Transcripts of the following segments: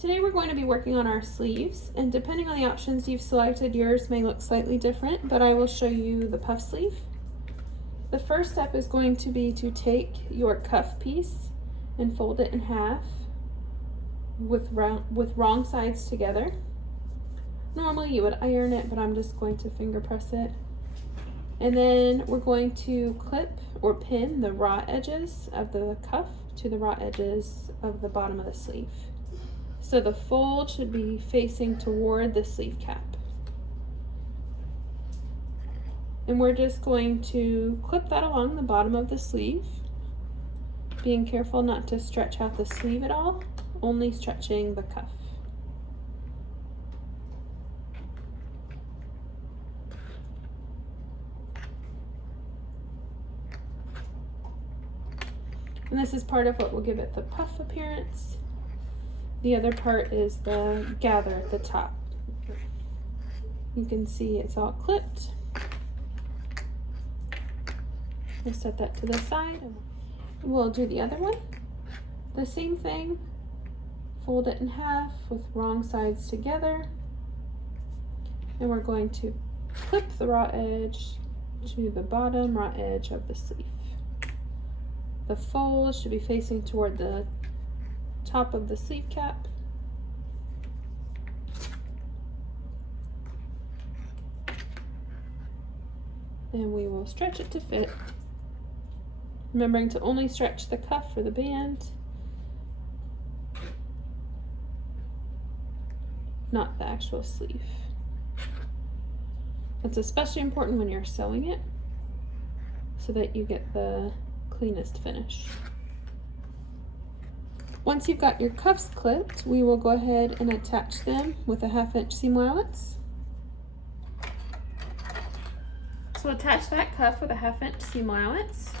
Today we're going to be working on our sleeves, and depending on the options you've selected, yours may look slightly different, but I will show you the puff sleeve. The first step is going to be to take your cuff piece and fold it in half with wrong sides together. Normally you would iron it, but I'm just going to finger press it. And then we're going to clip or pin the raw edges of the cuff to the raw edges of the bottom of the sleeve. So the fold should be facing toward the sleeve cap. And we're just going to clip that along the bottom of the sleeve, being careful not to stretch out the sleeve at all, only stretching the cuff. And this is part of what will give it the puff appearance. The other part is the gather at the top. You can see it's all clipped. We'll set that to the side. We'll do the other one. The same thing. Fold it in half with wrong sides together. And we're going to clip the raw edge to the bottom raw edge of the sleeve. The fold should be facing toward the top of the sleeve cap. And we will stretch it to fit. Remembering to only stretch the cuff for the band, not the actual sleeve. It's especially important when you're sewing it so that you get the cleanest finish. Once you've got your cuffs clipped, we will go ahead and attach them with a 1/2 inch seam allowance. So attach that cuff with a 1/2 inch seam allowance,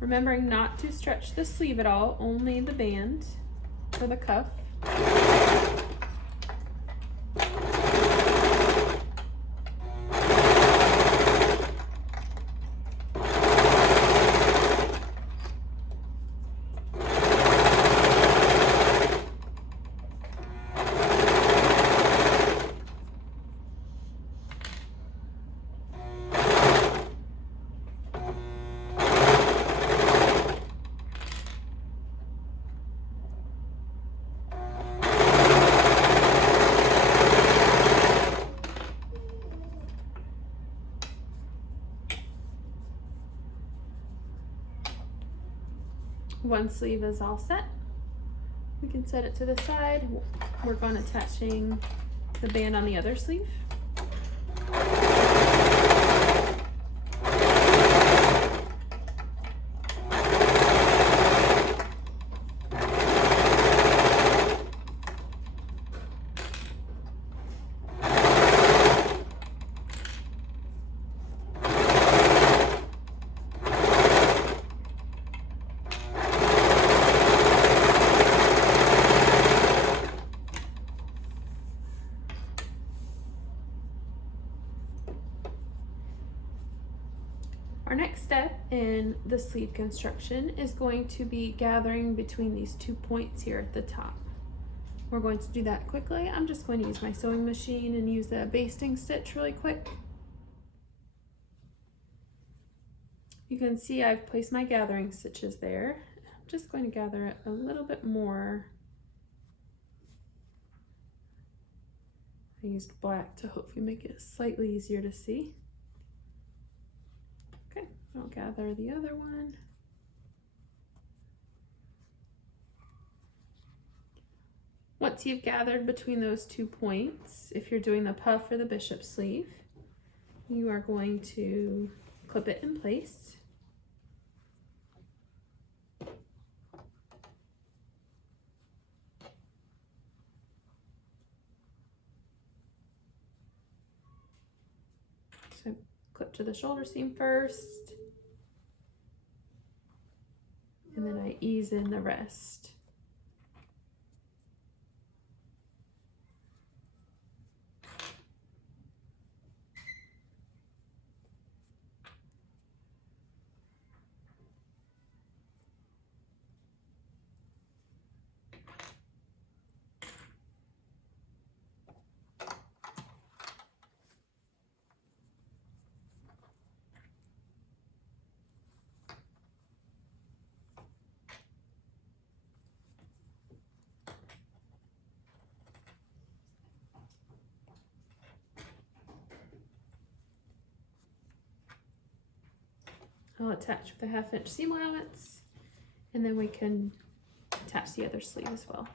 remembering not to stretch the sleeve at all, only the band for the cuff. One sleeve is all set. We can set it to the side. Work on attaching the band on the other sleeve. Our next step in the sleeve construction is going to be gathering between these 2 points here at the top. We're going to do that quickly. I'm just going to use my sewing machine and use a basting stitch really quick. You can see I've placed my gathering stitches there. I'm just going to gather it a little bit more. I used black to hopefully make it slightly easier to see. Okay, I'll gather the other one. Once you've gathered between those 2 points, if you're doing the puff or the bishop sleeve, you are going to clip it in place. So clip to the shoulder seam first, and then I ease in the rest. I'll attach with a 1/2 inch seam allowance, and then we can attach the other sleeve as well.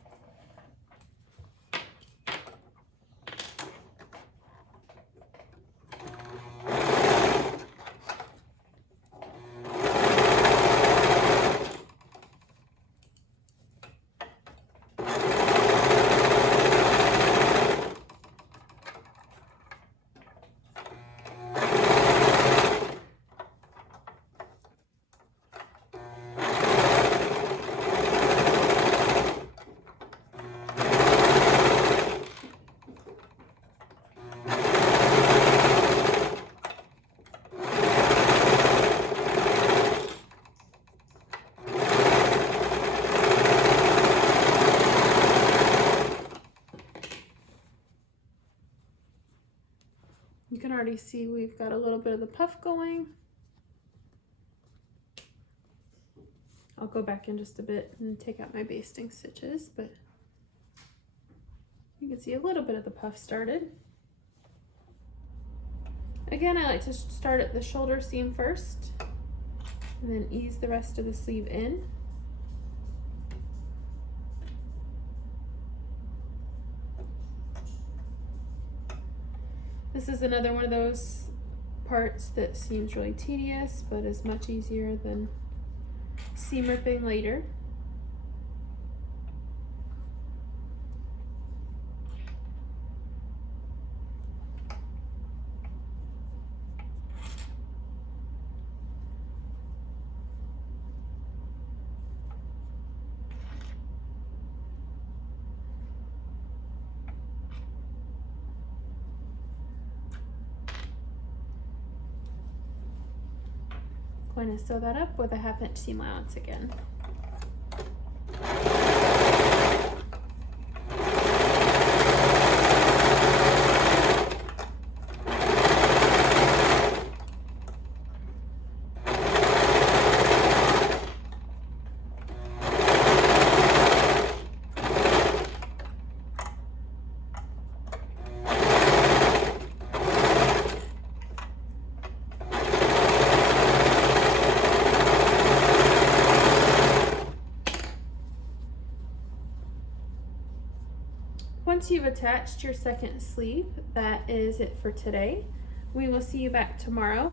You can already see we've got a little bit of the puff going. I'll go back in just a bit and take out my basting stitches, but you can see a little bit of the puff started. Again, I like to start at the shoulder seam first and then ease the rest of the sleeve in. This is another one of those parts that seems really tedious, but is much easier than seam ripping later. Going to sew that up with a 1/2 inch seam allowance again. Once you've attached your second sleeve, that is it for today. We will see you back tomorrow.